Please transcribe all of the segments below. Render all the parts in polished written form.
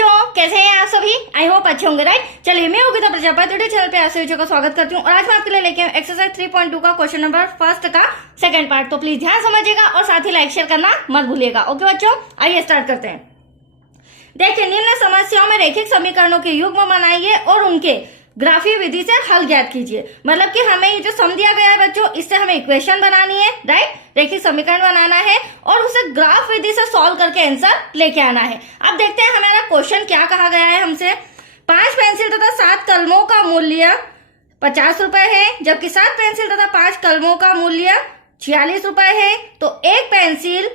बच्चों, कैसे हैं आप सभी? आई होप अच्छे होंगे, राइट। चलिए, मैं योगिता प्रजापति यूट्यूब चैनल पे ऐसे बच्चों का स्वागत करती हूँ और आज मैं आपके लिए लेके एक्सरसाइज 3.2 का क्वेश्चन नंबर फर्स्ट का सेकंड पार्ट। तो प्लीज ध्यान समझिएगा और साथ ही लाइक शेयर करना मत भूलिएगा। ओके बच्चों, आइए स्टार्ट करते हैं। देखिए, निम्न समस्याओं में रैखिक समीकरणों के युग्म बनाइए और उनके ग्राफीय विधि से हल ज्ञात कीजिए। मतलब कि हमें ये जो सम दिया गया है बच्चों, इससे हमें इक्वेशन बनानी है, राइट, रैखिक समीकरण बनाना है और उसे ग्राफ विधि से सॉल्व करके आंसर लेके आना है। अब देखते हैं हमारा क्वेश्चन क्या कहा गया है हमसे। 5 पेंसिल तथा 7 कलमों का मूल्य 50 रुपए है, जबकि 7 पेंसिल तथा 5 कलमों का मूल्य 46 रुपए है। तो एक पेंसिल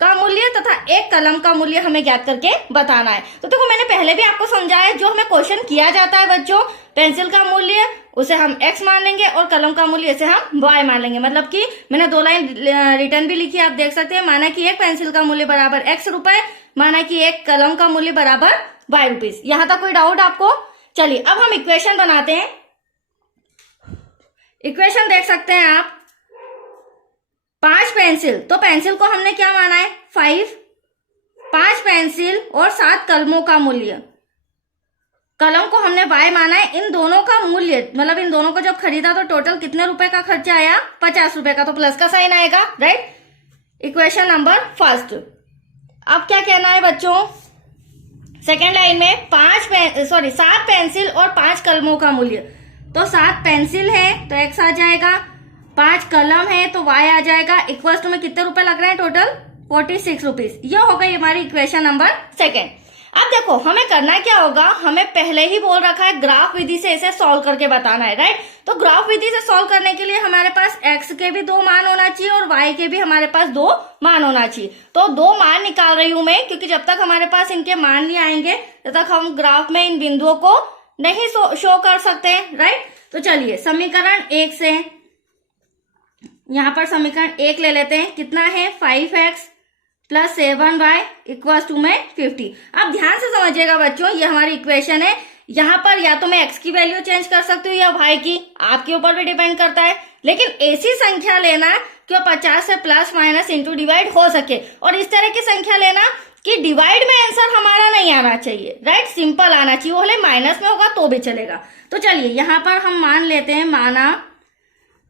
का मूल्य तथा एक कलम का मूल्य हमें ज्ञात करके बताना है। तो देखो, मैंने पहले भी आपको समझाया है, जो हमें क्वेश्चन किया जाता है बच्चों, पेंसिल का मूल्य उसे हम x मान लेंगे और कलम का मूल्य इसे हम y मान लेंगे। मतलब कि मैंने 2 लाइन रिटर्न भी लिखी, आप देख सकते हैं। माना कि एक पेंसिल का मूल्य बराबर x रुपए, माना कि एक कलम का मूल्य बराबर y रुपीज। यहां तक कोई डाउट आपको? चलिए, अब हम इक्वेशन बनाते हैं। इक्वेशन देख सकते हैं आप। 5 पेंसिल, तो पेंसिल को हमने क्या माना है 5, 5 पेंसिल और 7 कलमों का मूल्य, कलम को हमने y माना है। इन दोनों का मूल्य, मतलब इन दोनों को जब खरीदा तो टोटल कितने रुपए का खर्चा आया? 50 रुपए का। तो प्लस का साइन आएगा, राइट। Equation number first. अब क्या कहना है बच्चों, सेकेंड लाइन में 7 पेंसिल और 5 कलमों का मूल्य। तो 7 पेंसिल है तो x आ जाएगा, 5 कलम है तो y आ जाएगा। इक्वल टू में कितने रुपए लग रहे हैं? Total 46 rupees. यह हो गई हमारी इक्वेशन नंबर सेकेंड। अब देखो, हमें करना क्या होगा, हमें पहले ही बोल रखा है ग्राफ विधि से इसे सॉल्व करके बताना है, राइट। तो ग्राफ विधि से सॉल्व करने के लिए हमारे पास x के भी 2 मान होना चाहिए और y के भी हमारे पास 2 मान होना चाहिए। तो 2 मान निकाल रही हूं मैं, क्योंकि जब तक हमारे पास इनके मान नहीं आएंगे तब तक हम ग्राफ में इन बिंदुओं को नहीं शो कर सकते हैं, राइट। तो चलिए, समीकरण 1 से यहां पर समीकरण 1 ले लेते हैं। कितना है? 5x plus 7y equal to में 50। अब ध्यान से समझिएगा बच्चों, ये हमारी इक्वेशन है। यहाँ पर या तो मैं x की वैल्यू चेंज कर सकती हूँ या y की, आपके ऊपर भी डिपेंड करता है। लेकिन ऐसी संख्या लेना कि 50 से प्लस माइनस इंटू डिवाइड हो सके, और इस तरह की संख्या लेना कि डिवाइड में आंसर हमारा नहीं आना चाहिए, राइट, सिंपल आना चाहिए। वो भले माइनस में होगा तो भी चलेगा। तो चलिए, यहाँ पर हम मान लेते हैं, माना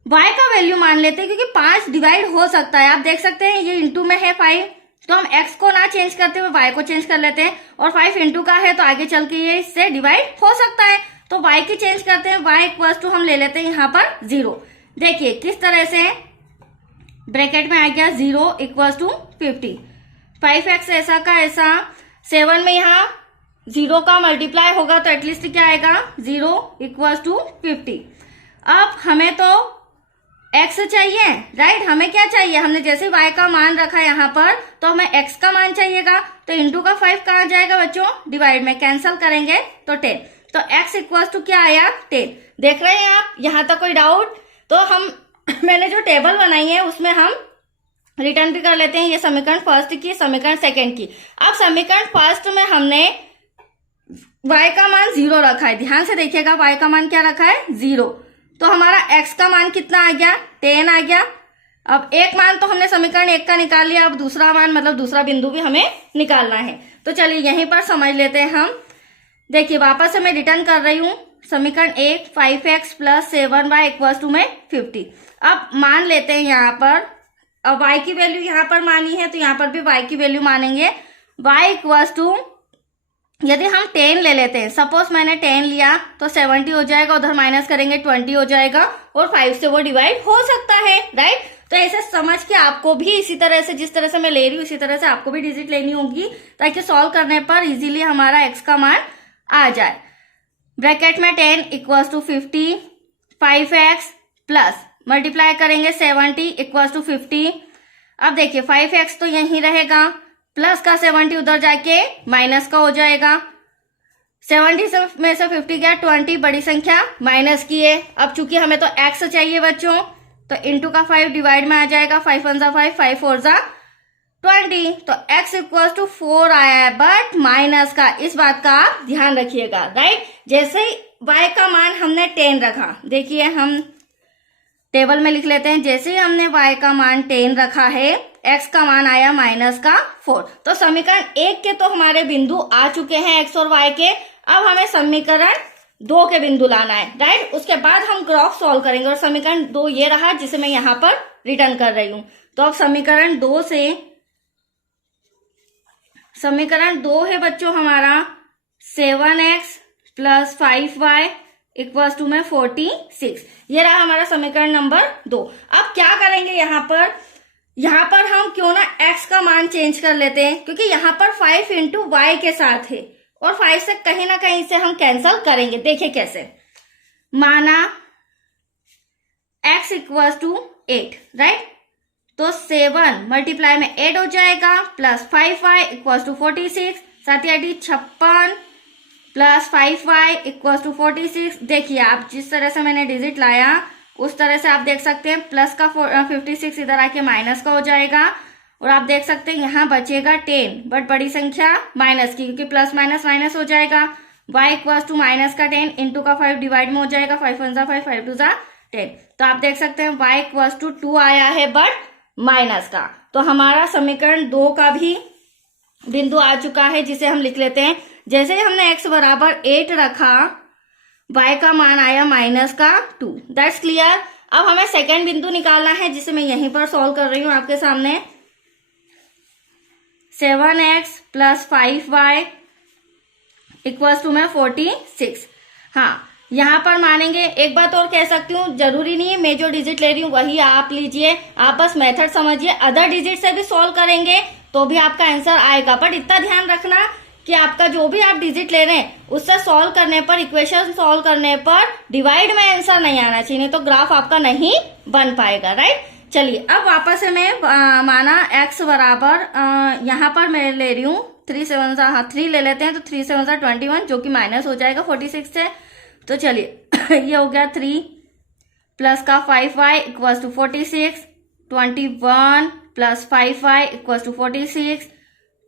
y का वैल्यू मान लेते हैं, क्योंकि 5 डिवाइड हो सकता है। आप देख सकते हैं ये इंटू में है 5, तो हम x को ना चेंज करते हुए y को चेंज कर लेते हैं। और 5 इंटू का है तो आगे चल के ये इससे डिवाइड हो सकता है, तो y की चेंज करते हैं। y इक्वल टू हम ले लेते हैं यहाँ पर 0। देखिए किस तरह से ब्रैकेट में आ गया 0 इक्वल टू 50। 5x ऐसा का ऐसा, 7 में यहाँ 0 का मल्टीप्लाई होगा तो एटलीस्ट क्या आएगा? 0 इक्वल टू 50। अब हमें तो x चाहिए, राइट। हमें क्या चाहिए? हमने जैसे y का मान रखा है यहाँ पर, तो हमें x का मान चाहिएगा। तो इंटू का 5 कहाँ जाएगा बच्चों? डिवाइड में, कैंसिल करेंगे तो 10। तो x इक्वल टू क्या आया? 10। देख रहे हैं आप? यहाँ तक कोई डाउट? तो हम मैंने जो टेबल बनाई है उसमें हम रिटर्न भी कर लेते हैं। ये समीकरण फर्स्ट की, समीकरण सेकेंड की। अब समीकरण फर्स्ट में हमने y का मान 0 रखा है। ध्यान से देखिएगा, y का मान क्या रखा है? 0। तो हमारा x का मान कितना आ गया? 10 आ गया। अब एक मान तो हमने समीकरण 1 का निकाल लिया, अब दूसरा मान मतलब दूसरा बिंदु भी हमें निकालना है। तो चलिए यहीं पर समझ लेते हैं हम। देखिए, वापस से मैं रिटर्न कर रही हूँ। समीकरण 1 5x plus 7y equal to में 50। अब मान लेते हैं यहाँ पर, अब y की वैल्यू यहाँ पर मानी है तो यहाँ पर भी y की वैल्यू मानेंगे। y इक्वल टू, यदि हम 10 ले लेते हैं, सपोज मैंने 10 लिया तो 70 हो जाएगा, उधर माइनस करेंगे 20 हो जाएगा और 5 से वो डिवाइड हो सकता है, राइट। तो ऐसे समझ के आपको भी इसी तरह से, जिस तरह से मैं ले रही हूँ इसी तरह से आपको भी डिजिट लेनी होगी, ताकि सॉल्व करने पर इजीली हमारा x का मान आ जाए। ब्रैकेट में 10 equal to 50, 5x plus multiply करेंगे 70 इक्वल टू 50। अब देखिए 5x तो यही रहेगा, प्लस का 70 उधर जाके माइनस का हो जाएगा। 70 में से 50 गया, 20 बड़ी संख्या माइनस की है। अब चूंकि हमें तो x चाहिए बच्चों, तो इंटू का 5 डिवाइड में आ जाएगा। 5 1 5, 5 4 20। तो x इक्वल टू 4 आया है, बट माइनस का। इस बात का आप ध्यान रखिएगा, राइट। जैसे ही y का मान हमने 10 रखा, देखिए हम टेबल में लिख लेते हैं। जैसे ही हमने y का मान 10 रखा है, x का मान आया -4। तो समीकरण 1 के तो हमारे बिंदु आ चुके हैं x और y के। अब हमें समीकरण 2 के बिंदु लाना है, राइट। उसके बाद हम ग्राफ सॉल्व करेंगे और समीकरण 2 ये रहा जिसे मैं यहां पर रिटर्न कर रही हूं। तो अब समीकरण 2 है बच्चों हमारा 7x + 5y = में 46। ये रहा हमारा समीकरण नंबर 2। अब क्या करेंगे यहाँ पर हम क्यों ना x का मान चेंज कर लेते हैं, क्योंकि यहाँ पर 5 × y के साथ है और 5 से कहीं ना कहीं से हम कैंसल करेंगे। देखिए कैसे, माना x = 8, राइट। तो 7 मल्टीप्लाई में 8 हो जाएगा प्लस 5y = 46, 7 × 8 = 56 प्लस 5y = 46। देखिए आप जिस तरह से मैंने डिजिट लाया उस तरह से आप देख सकते हैं प्लस का 56 इधर आके माइनस का हो जाएगा और आप देख सकते हैं यहाँ बचेगा 10, बट बड़ी संख्या माइनस की, क्योंकि प्लस माइनस माइनस हो जाएगा। y = -10 इंटू का 5 डिवाइड में हो जाएगा, 5 1 = 5, 5 2 = 10। तो आप देख सकते हैं y = 2 आया है बट माइनस का। तो हमारा समीकरण 2 का भी बिंदु आ चुका है, जिसे हम लिख लेते हैं। जैसे ही हमने x = 8 रखा, y का मान आया -2। That's clear. अब हमें सेकेंड बिंदु निकालना है जिसे मैं यहीं पर सॉल्व कर रही हूं आपके सामने। 7x + 5y = में 46। हाँ, यहाँ पर मानेंगे। एक बात और कह सकती हूँ, जरूरी नहीं है मैं जो डिजिट ले रही हूँ वही आप लीजिए, आप बस मेथड समझिए। अदर डिजिट से भी सॉल्व करेंगे तो भी आपका आंसर आएगा, बट इतना ध्यान रखना कि आपका जो भी आप डिजिट ले रहे हैं उससे सॉल्व करने पर, इक्वेशन सॉल्व करने पर डिवाइड में आंसर नहीं आना चाहिए, नहीं तो ग्राफ आपका नहीं बन पाएगा, राइट। चलिए अब वापस से मैं माना x = यहाँ पर मैं ले रही हूँ 3 7 3 ले लेते हैं, तो 3 7 21 जो कि माइनस हो जाएगा 46 से। तो चलिए ये हो गया 3 प्लस का 5y = 46, 21 प्लस 5y = 46,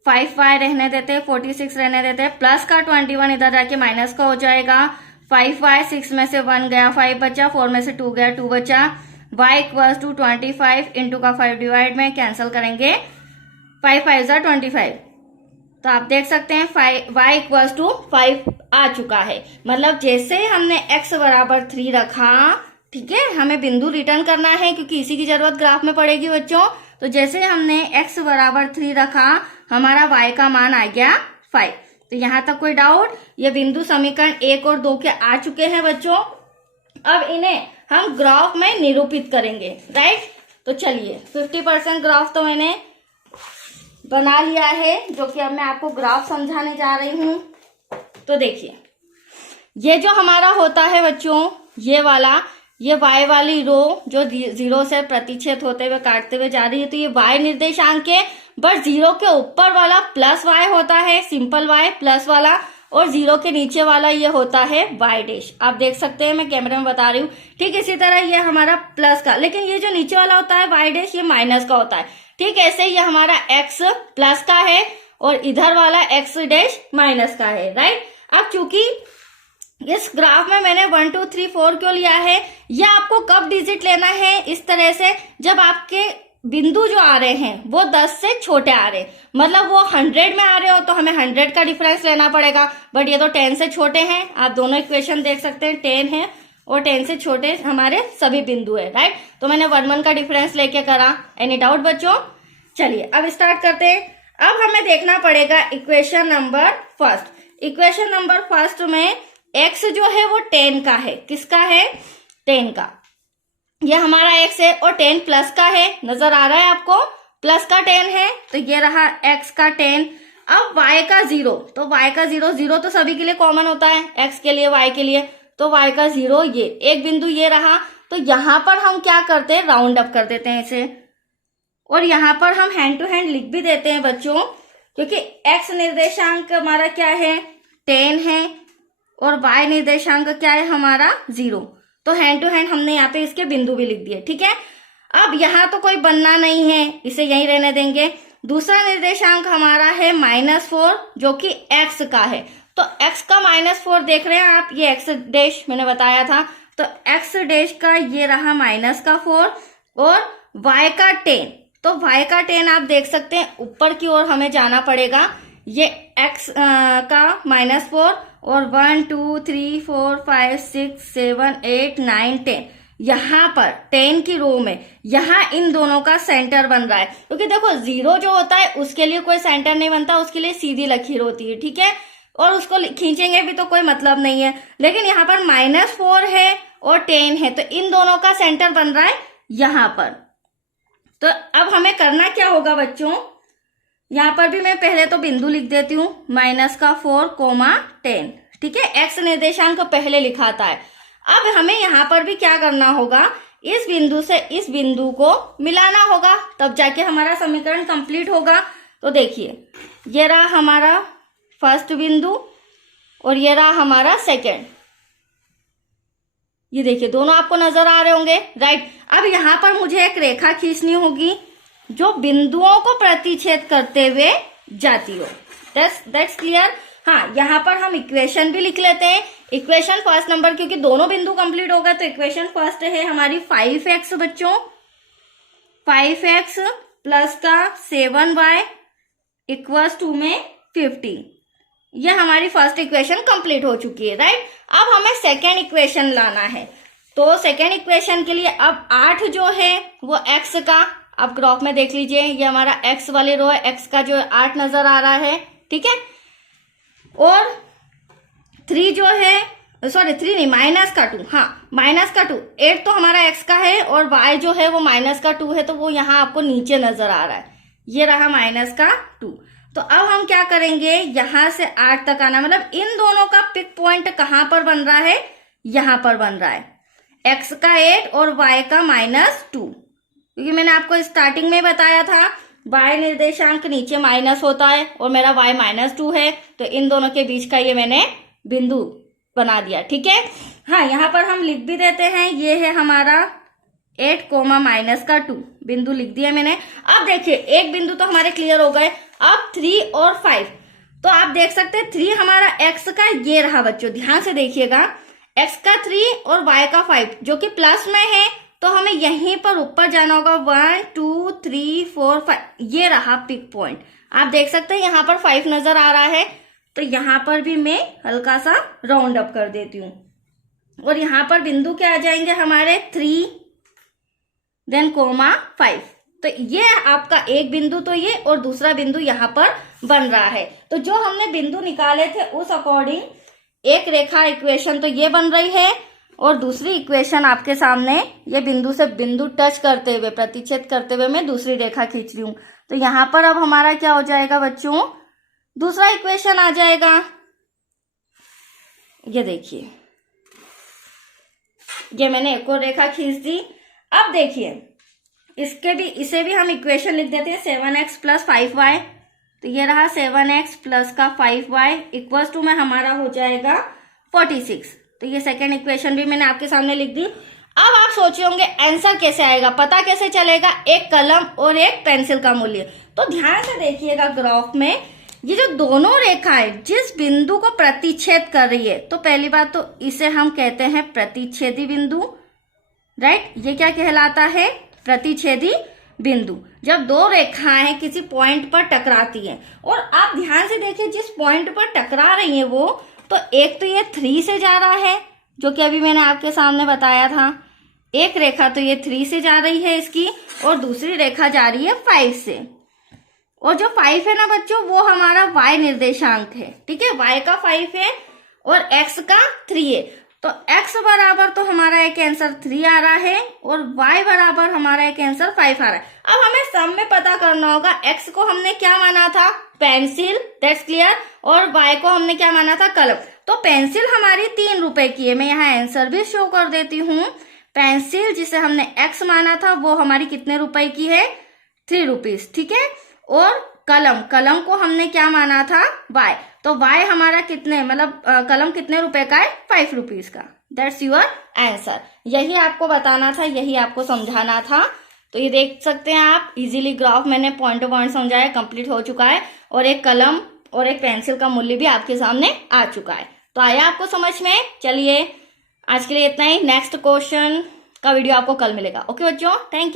5y रहने देते, 46 रहने देते, प्लस का 21 इधर जाके माइनस का हो जाएगा। 5y 6 में से 1 गया, 5 बचा, 4 में से 2 गया, 2 बचा। y = 25 इंटू का 5 डिवाइड में कैंसिल करेंगे, 5 5 = 25। तो आप देख सकते हैं y = 5 आ चुका है। मतलब जैसे हमने x = 3 रखा, ठीक है, हमें बिंदु रिटर्न करना है क्योंकि इसी की जरूरत ग्राफ में पड़ेगी बच्चों। तो जैसे हमने x = 3 रखा, हमारा y का मान आ गया 5। तो यहाँ तक कोई डाउट? ये बिंदु समीकरण 1 और 2 के आ चुके हैं बच्चों। अब इन्हें हम ग्राफ में निरूपित करेंगे, राइट। तो चलिए 50% ग्राफ तो मैंने बना लिया है, जो कि अब मैं आपको ग्राफ समझाने जा रही हूं। तो देखिए ये जो हमारा होता है बच्चों, ये y वाली रो जो 0 से प्रतिच्छेद होते हुए काटते हुए जा रही है, तो ये y निर्देशांक है। बट 0 के ऊपर वाला प्लस y होता है, सिंपल y प्लस वाला, और 0 के नीचे वाला ये होता है y'। आप देख सकते हैं मैं कैमरे में बता रही हूँ। ठीक इसी तरह ये हमारा प्लस का, लेकिन ये जो नीचे वाला होता है y', ये माइनस का होता है। ठीक ऐसे ये हमारा x प्लस का है और इधर वाला x' माइनस का है, राइट। अब चूंकि इस ग्राफ में मैंने 1 2 3 4 क्यों लिया है, यह आपको कब डिजिट लेना है, इस तरह से जब आपके बिंदु जो आ रहे हैं वो 10 से छोटे आ रहे हैं, मतलब वो 100 में आ रहे हो तो हमें 100 का डिफरेंस लेना पड़ेगा। बट ये तो 10 से छोटे हैं, आप दोनों इक्वेशन देख सकते हैं, 10 है और 10 से छोटे हमारे सभी बिंदु है, राइट। तो मैंने 1 1 का डिफरेंस लेके करा। एनी डाउट बच्चों? चलिए अब स्टार्ट करते हैं। अब हमें देखना पड़ेगा equation number first. Equation number first में x जो है वो 10 का है। किसका है? 10 का। ये हमारा x है और 10 प्लस का है, नजर आ रहा है आपको, प्लस का 10 है। तो ये रहा x का 10। अब y का 0, तो y का 0 तो सभी के लिए कॉमन होता है, x के लिए y के लिए, तो y का 0 ये एक बिंदु ये रहा। तो यहां पर हम क्या करते हैं, राउंड अप कर देते हैं इसे, और यहां पर हम हैंड टू हैंड लिख भी देते हैं बच्चों, क्योंकि x निर्देशांक हमारा क्या है, 10 है, और y निर्देशांक क्या है हमारा 0। तो हैंड टू हैंड हमने यहाँ पे इसके बिंदु भी लिख दिए, ठीक है। अब यहाँ तो कोई बनना नहीं है, इसे यहीं रहने देंगे। दूसरा निर्देशांक हमारा है -4, जो कि x का है। तो x का -4 देख रहे हैं आप, ये x' मैंने बताया था, तो x' का ये रहा -4 और y का 10, तो y का 10 आप देख सकते हैं ऊपर की ओर हमें जाना पड़ेगा, ये x का -4 और 1 2 3 4 5 6 7 8 9 10 यहाँ पर 10 की रो में यहाँ इन दोनों का सेंटर बन रहा है, क्योंकि देखो 0 जो होता है उसके लिए कोई सेंटर नहीं बनता, उसके लिए सीधी लकीर होती है, ठीक है, और उसको खींचेंगे भी तो कोई मतलब नहीं है। लेकिन यहाँ पर -4 है और 10 है, तो इन दोनों का सेंटर बन रहा है यहाँ पर। तो अब हमें करना क्या होगा बच्चों, यहाँ पर भी मैं पहले तो बिंदु लिख देती हूँ, -4, 10, ठीक है, x निर्देशांक पहले लिखाता है। अब हमें यहाँ पर भी क्या करना होगा, इस बिंदु से इस बिंदु को मिलाना होगा, तब जाके हमारा समीकरण कंप्लीट होगा। तो देखिए ये रहा हमारा फर्स्ट बिंदु और ये रहा हमारा सेकेंड, ये देखिए दोनों आपको नजर आ रहे होंगे, राइट। अब यहाँ पर मुझे एक रेखा खींचनी होगी जो बिंदुओं को प्रतिच्छेद करते हुए जाती हो। That's clear. हाँ, यहाँ पर हम इक्वेशन भी लिख लेते हैं। इक्वेशन फर्स्ट नंबर, क्योंकि दोनों बिंदु कंप्लीट हो गए, तो इक्वेशन फर्स्ट है हमारी 5x बच्चों, 5x प्लस का 7y इक्वल्स टू में 50। ये हमारी फर्स्ट इक्वेशन कंप्लीट हो चुकी है, राइट। अब हमें सेकेंड इक्वेशन लाना है, तो सेकेंड इक्वेशन के लिए अब 8 जो है वो x का, आप ग्राफ में देख लीजिए, ये हमारा x वाली रो है, x का जो 8 नजर आ रहा है, ठीक है, और 3 जो है, सॉरी 3 नहीं, -2, हाँ -2, 8 तो हमारा x का है और y जो है वो -2 है, तो वो यहाँ आपको नीचे नजर आ रहा है, ये रहा -2। तो अब हम क्या करेंगे, यहां से 8 तक आना, मतलब इन दोनों का पिक पॉइंट कहां पर बन रहा है, यहां पर बन रहा है, x का 8 और y का -2, क्योंकि मैंने आपको स्टार्टिंग में बताया था y निर्देशांक नीचे माइनस होता है और मेरा y -2 है, तो इन दोनों के बीच का ये मैंने बिंदु बना दिया, ठीक है। हाँ, यहाँ पर हम लिख भी देते हैं, ये है हमारा 8, -2 बिंदु लिख दिया मैंने। अब देखिए एक बिंदु तो हमारे क्लियर हो गए, अब 3 और 5, तो आप देख सकते हैं 3 हमारा x का ये रहा बच्चों, ध्यान से देखिएगा, x का 3 और y का 5 जो कि प्लस में है, तो हमें यहीं पर ऊपर जाना होगा, 1 2 3 4 5, ये रहा पिक पॉइंट। आप देख सकते हैं यहाँ पर 5 नजर आ रहा है, तो यहाँ पर भी मैं हल्का सा राउंड अप कर देती हूँ, और यहाँ पर बिंदु क्या आ जाएंगे हमारे 3 देन 5। तो ये आपका एक बिंदु तो ये, और दूसरा बिंदु यहाँ पर बन रहा है। तो जो हमने बिंदु निकाले थे उस अकॉर्डिंग एक रेखा इक्वेशन तो ये बन रही है, और दूसरी इक्वेशन आपके सामने ये बिंदु से बिंदु टच करते हुए, प्रतिच्छेद करते हुए मैं दूसरी रेखा खींच रही हूं। तो यहाँ पर अब हमारा क्या हो जाएगा बच्चों, दूसरा इक्वेशन आ जाएगा, ये देखिए, ये मैंने एक और रेखा खींच दी। अब देखिए इसे भी हम इक्वेशन लिख देते हैं, 7x प्लस 5y, तो ये रहा 7x प्लस का 5y इक्वल्स टू में हमारा हो जाएगा 46। तो ये सेकेंड इक्वेशन भी मैंने आपके सामने लिख दी। अब आप सोचे होंगे आंसर कैसे आएगा, पता कैसे चलेगा, एक कलम और एक पेंसिल का मूल्य। तो ध्यान से देखिएगा ग्राफ में, ये जो दोनों रेखाएं जिस बिंदु को प्रतिच्छेद कर रही है, तो पहली बात तो इसे हम कहते हैं प्रतिच्छेदी बिंदु, राइट। ये क्या कहलाता है, प्रतिच्छेदी बिंदु। जब दो रेखाएं किसी पॉइंट पर टकराती हैं, और आप ध्यान से देखिए जिस पॉइंट पर टकरा रही हैं वो, तो एक तो ये 3 से जा रहा है, जो कि अभी मैंने आपके सामने बताया था, एक रेखा तो ये 3 से जा रही है इसकी, और दूसरी रेखा जा रही है 5 से। और जो 5 है ना बच्चों, वो हमारा y निर्देशांक है, ठीक है, y का 5 है और x का 3 है। तो x बराबर तो हमारा एक आंसर 3 आ रहा है, और y बराबर हमारा एक आंसर 5 आ रहा है। अब हमें सम में पता करना होगा, x को हमने क्या माना था, पेंसिल, दैट्स क्लियर, और y को हमने क्या माना था, कलम। तो पेंसिल हमारी 3 रुपए की है, मैं यहाँ आंसर भी शो कर देती हूँ। पेंसिल जिसे हमने x माना था वो हमारी कितने रुपए की है, 3 रुपीज, ठीक है। और कलम को हमने क्या माना था, y, तो y हमारा कितने, मतलब कलम कितने रुपए का है, 5 रुपीज का। That's your answer. यही आपको बताना था, यही आपको समझाना था। तो ये देख सकते हैं आप, इजीली ग्राफ मैंने पॉइंट टू पॉइंट समझाया, कंप्लीट हो चुका है, और एक कलम और एक पेंसिल का मूल्य भी आपके सामने आ चुका है। तो आया आपको समझ में। चलिए आज के लिए इतना ही, नेक्स्ट क्वेश्चन का वीडियो आपको कल मिलेगा। ओके बच्चों, थैंक यू।